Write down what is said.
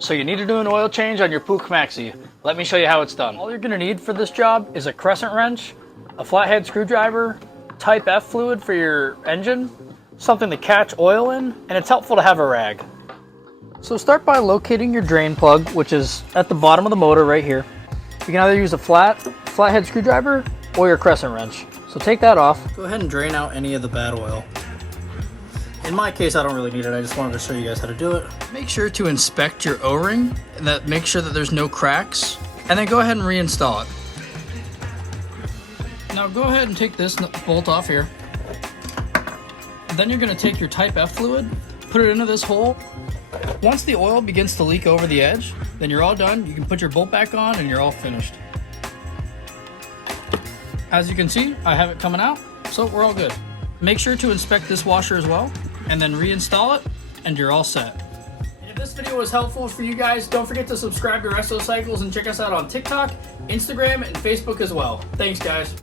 So you need to do an oil change on your Puch Maxi. Let me show you how it's done. All you're gonna need for this job is a crescent wrench, a flathead screwdriver, type F fluid for your engine, something to catch oil in, and it's helpful to have a rag. So start by locating your drain plug, which is at the bottom of the motor right here. You can either use a flathead screwdriver or your crescent wrench. So take that off. Go ahead and drain out any of the bad oil. In my case, I don't really need it. I just wanted to show you guys how to do it. Make sure to inspect your O-ring and make sure that there's no cracks, and then go ahead and reinstall it. Now go ahead and take this bolt off here. Then you're going to take your type F fluid, put it into this hole. Once the oil begins to leak over the edge, then you're all done. You can put your bolt back on and you're all finished. As you can see, I have it coming out, so we're all good. Make sure to inspect this washer as well, and then reinstall it, and you're all set. And if this video was helpful for you guys, don't forget to subscribe to RestoCycles and check us out on TikTok, Instagram, and Facebook as well. Thanks, guys.